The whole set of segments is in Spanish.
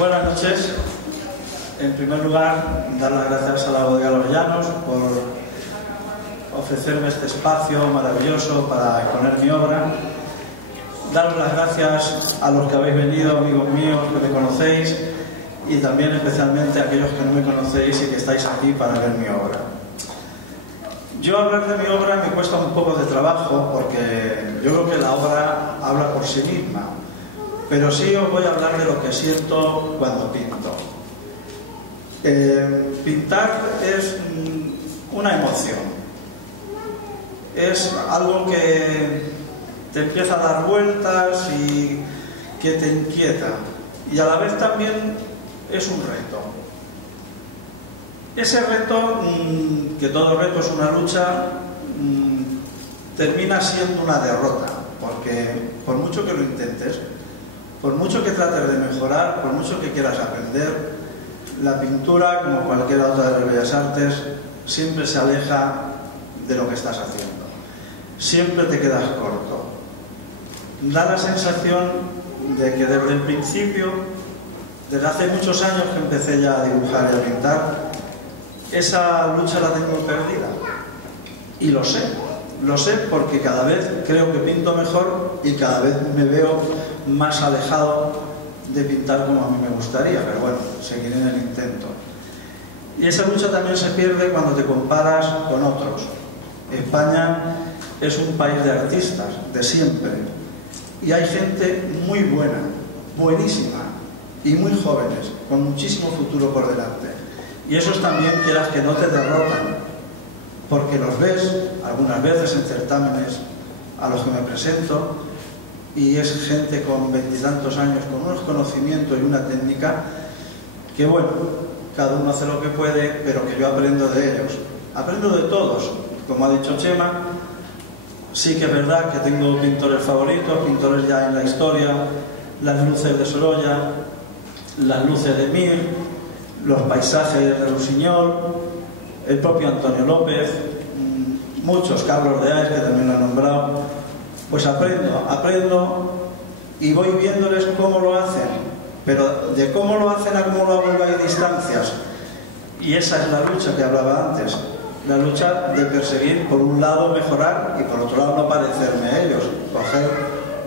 Buenas noches. En primer lugar, dar las gracias a la Bodega Los Llanos por ofrecerme este espacio maravilloso para exponer mi obra. Daros las gracias a los que habéis venido, amigos míos, que me conocéis, y también especialmente a aquellos que no me conocéis y que estáis aquí para ver mi obra. Yo hablar de mi obra me cuesta un poco de trabajo porque yo creo que la obra habla por sí misma, pero sí os voy a hablar de lo que siento cuando pinto. Pintar es una emoción, es algo que te empieza a dar vueltas y que te inquieta, y a la vez también es un reto. Ese reto, que todo reto es una lucha, termina siendo una derrota, porque por mucho que lo intentes, por mucho que trates de mejorar, por mucho que quieras aprender, la pintura, como cualquier otra de las bellas artes, siempre se aleja de lo que estás haciendo. Siempre te quedas corto. Da la sensación de que desde el principio, desde hace muchos años que empecé ya a dibujar y a pintar, esa lucha la tengo perdida. Y lo sé porque cada vez creo que pinto mejor y cada vez me veo más alejado de pintar como a mí me gustaría, pero bueno, seguiré en el intento. Y esa lucha también se pierde cuando te comparas con otros. España es un país de artistas, de siempre, y hay gente muy buena, buenísima, y muy jóvenes, con muchísimo futuro por delante. Y esos también, quieras que no, te derrotan, porque los ves algunas veces en certámenes a los que me presento, y es gente con veintitantos años, con unos conocimientos y una técnica que, bueno, cada uno hace lo que puede, pero que yo aprendo de ellos. Aprendo de todos. Como ha dicho Chema, sí que es verdad que tengo pintores favoritos, pintores ya en la historia, las luces de Sorolla, las luces de Mir, los paisajes de Rusiñol, el propio Antonio López, muchos, Carlos de Ais, que también lo han nombrado. Pues aprendo y voy viéndoles cómo lo hacen, pero de cómo lo hacen a cómo lo hago hay distancias. Y esa es la lucha que hablaba antes, la lucha de perseguir, por un lado mejorar y por otro lado no parecerme a ellos, coger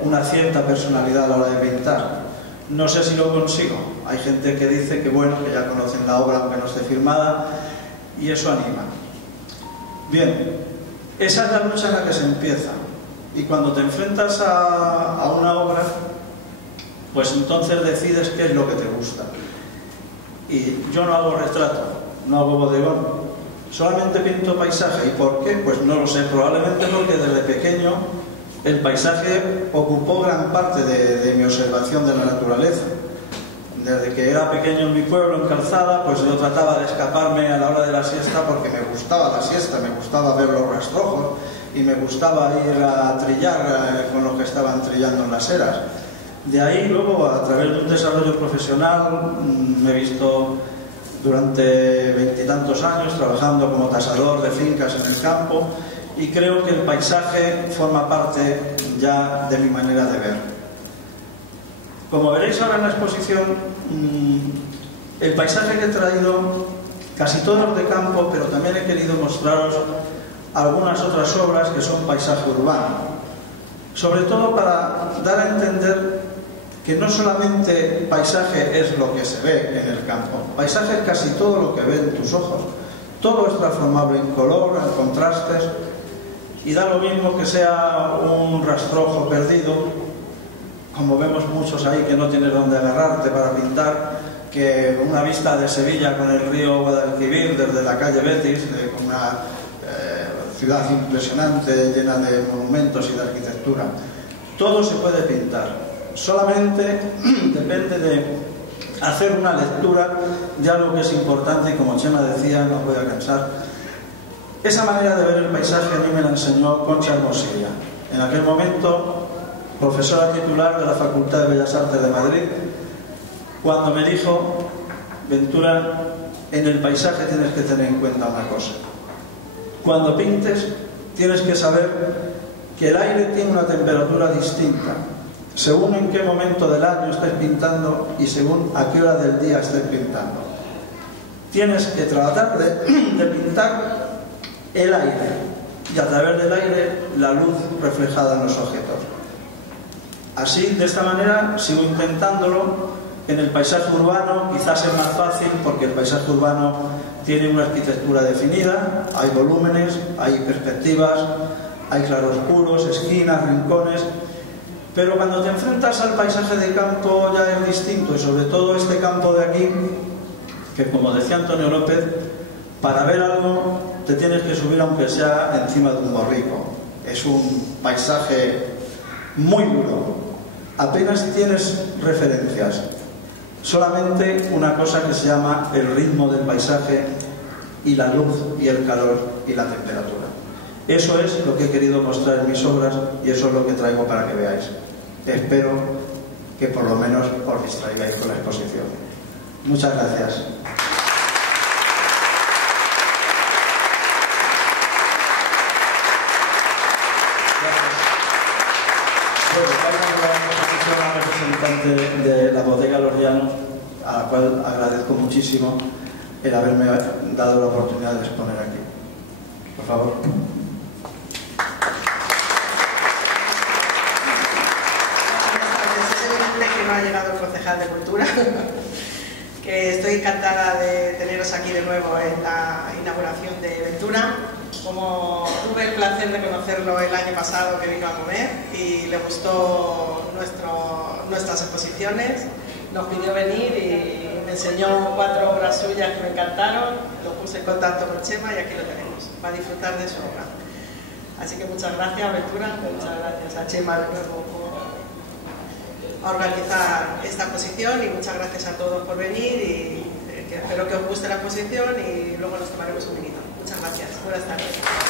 una cierta personalidad a la hora de pintar. No sé si lo consigo. Hay gente que dice que bueno, que ya conocen la obra aunque no esté firmada, y eso anima. Bien, esa es la lucha en la que se empieza. Y cuando te enfrentas a una obra, pues entonces decides qué es lo que te gusta. Y yo no hago retrato, no hago bodegón, solamente pinto paisaje. ¿Y por qué? Pues no lo sé, probablemente porque desde pequeño el paisaje ocupó gran parte de mi observación de la naturaleza. Desde que era pequeño en mi pueblo, en Calzada, pues yo trataba de escaparme a la hora de la siesta porque me gustaba la siesta, me gustaba ver los rastrojos y me gustaba ir a trillar con los que estaban trillando en las eras. De ahí luego, a través de un desarrollo profesional, me he visto durante veintitantos años trabajando como tasador de fincas en el campo, y creo que el paisaje forma parte ya de mi manera de ver. Como veréis ahora en la exposición, el paisaje que he traído, casi todos de campo, pero también he querido mostraros algunas otras obras que son paisaje urbano, sobre todo para dar a entender que no solamente paisaje es lo que se ve en el campo, paisaje es casi todo lo que ven tus ojos, todo es transformable en color, en contrastes, y da lo mismo que sea un rastrojo perdido, como vemos muchos ahí que no tienes dónde agarrarte para pintar, que una vista de Sevilla con el río Guadalquivir desde la calle Betis, con una ciudad impresionante, llena de monumentos y de arquitectura. Todo se puede pintar, solamente depende de hacer una lectura de algo que es importante, y como Chema decía, no os voy a cansar, esa manera de ver el paisaje a mí me la enseñó Concha Hermosilla, en aquel momento profesora titular de la Facultad de Bellas Artes de Madrid, cuando me dijo: Ventura, en el paisaje tienes que tener en cuenta una cosa. Cuando pintes, tienes que saber que el aire tiene una temperatura distinta, según en qué momento del año estés pintando y según a qué hora del día estés pintando. Tienes que tratar de pintar el aire y a través del aire la luz reflejada en los objetos. Así, de esta manera, sigo intentándolo. En el paisaje urbano quizás es más fácil porque el paisaje urbano tiene una arquitectura definida, hay volúmenes, hay perspectivas, hay claroscuros, esquinas, rincones, pero cuando te enfrentas al paisaje de campo ya es distinto, y sobre todo este campo de aquí, que como decía Antonio López, para ver algo te tienes que subir aunque sea encima de un borrico. Es un paisaje muy duro, apenas tienes referencias. Solamente una cosa que se llama el ritmo del paisaje y la luz y el calor y la temperatura. Eso es lo que he querido mostrar en mis obras y eso es lo que traigo para que veáis. Espero que por lo menos os distraigáis con la exposición. Muchas gracias. Representante de la bodega Los Llanos, a la cual agradezco muchísimo el haberme dado la oportunidad de exponer aquí. Por favor. Es evidente que no ha llegado el concejal de Cultura, que estoy encantada de teneros aquí de nuevo en la inauguración de Ventura. Como tuve el placer de conocerlo el año pasado, que vino a comer y le gustó nuestras exposiciones, nos pidió venir y me enseñó 4 obras suyas que me encantaron, lo puse en contacto con Chema y aquí lo tenemos, va a disfrutar de su obra. Así que muchas gracias, Ventura, muchas gracias a Chema de nuevo por organizar esta exposición y muchas gracias a todos por venir y espero que os guste la exposición y luego nos tomaremos un vinito. Muchas gracias. Buenas tardes.